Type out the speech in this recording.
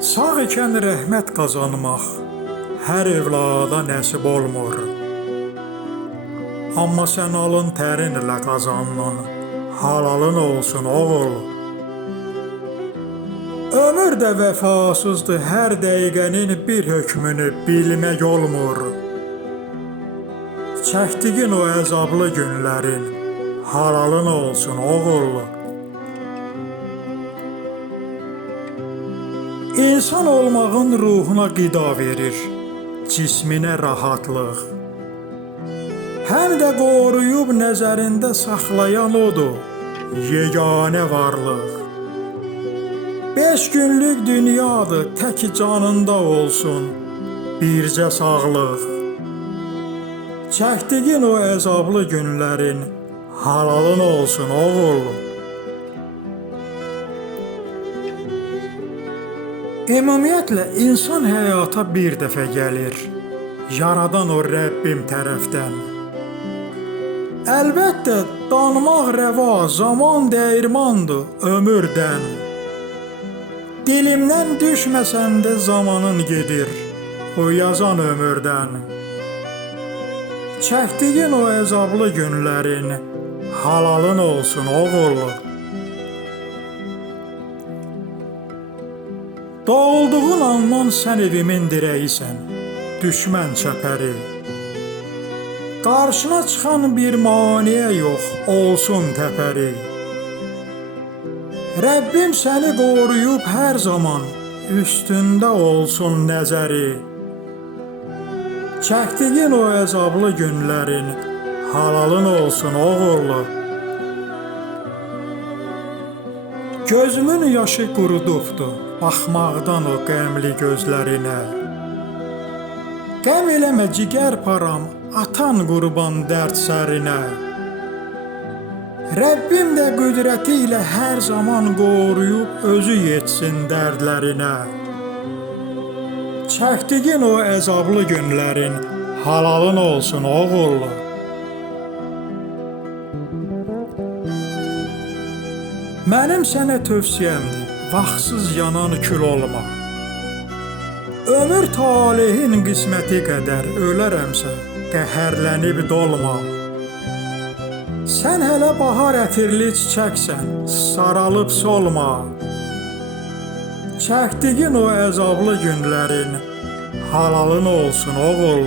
Sağ ikən rəhmət qazanmaq hər evlada nəsib olmur. Amma sən alın tərinlə qazandın, halalın olsun oğul. Ömür də vəfasızdır, hər dəqiqənin bir hökmünü bilmək olmur. Çəkdiyin o əzablı günlərin halalın olsun oğul. İnsan olmağın ruhuna qida verir, cisminə rahatlıq. Həm də qoruyub nəzərində saxlayan odur, yeganə varlıq. 5 günlük dünyadır, tək canında olsun, bircə sağlıq. Çəkdiyin o əzablı günlərin halalın olsun oğul. Ümumiyyətlə, insan həyata bir dəfə gəlir, yaradan o Rəbbim tərəfdən. Əlbəttə, danmaq rəva, zaman dəyirmandır ömürdən. Dilimdən düşməsən də zamanın gedir, o yazan ömürdən. Çəkdiyin o əzablı günlərin halalın olsun oğul. Doğulduğun andan sən evimin dirəyisən, düşmən çəpəri. Qarşına çıxan bir maniyə yox, olsun təpəri. Rəbbim səni qoruyub hər zaman, üstündə olsun nəzəri. Çəkdiyin o əzablı günlərin halalın olsun oğul. Gözümün yaşı qurudubdur, baxmaqdan o qəmli gözlərinə. Qəm eləmə cigər param, atan qurban dərd sərinə. Rəbbim də qüdrəti ilə hər zaman qoruyub özü yetsin dərdlərinə. Çəkdiyin o əzablı günlərin halalın olsun oğul. Mənim sənə tövsiyəmdir, vaxtsız yanan kül olma. Ömür talehin qisməti qədər ölərəmsə, qəhərlənib dolma. Sən hələ bahar ətirli çiçəksən, saralıb solma. Çəkdiyin o əzablı günlərin halalın olsun oğul.